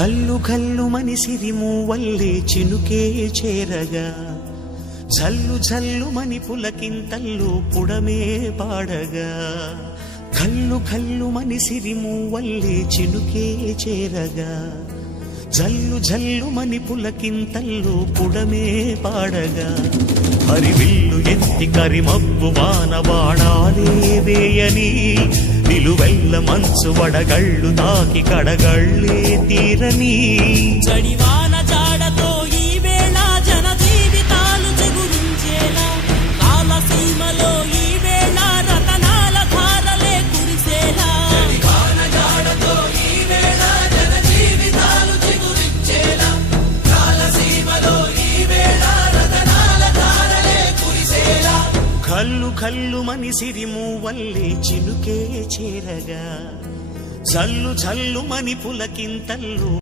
కల్లు కల్లు మని సిరిమూవల్లే చినుకే చేరగా జల్లు జల్లు మని పులకింతల్లు పుడమే పాడగా కల్లు కల్లు మని సిరిమూవల్లే చినుకే చేరగా జల్లు జల్లు మని పులకింతల్లు పుడమే పాడగా హరివిల్లు ఎత్తి కరిమబ్బు వాన బాణాలే వేయని నిలువెల్ల మంచు వడగళ్ళు తాకి కడగళ్ళే తీరని జడివాన జాడతో ఈ వేళ జన జీవితాలు చెగురించేలా కాలసీమలో ఈ వేళ రతనాల ధారలే కురిసేలా జడివాన జాడతో ఈ వేళ జన జీవితాలు చెగురించేలా కాలసీమలో ఈ వేళ రతనాల ధారలే కురిసేలా కల్లు కల్లు మని సిరిమూవల్లే చినుకే చేరగా జల్లు జల్లు మని పులకింతల్లు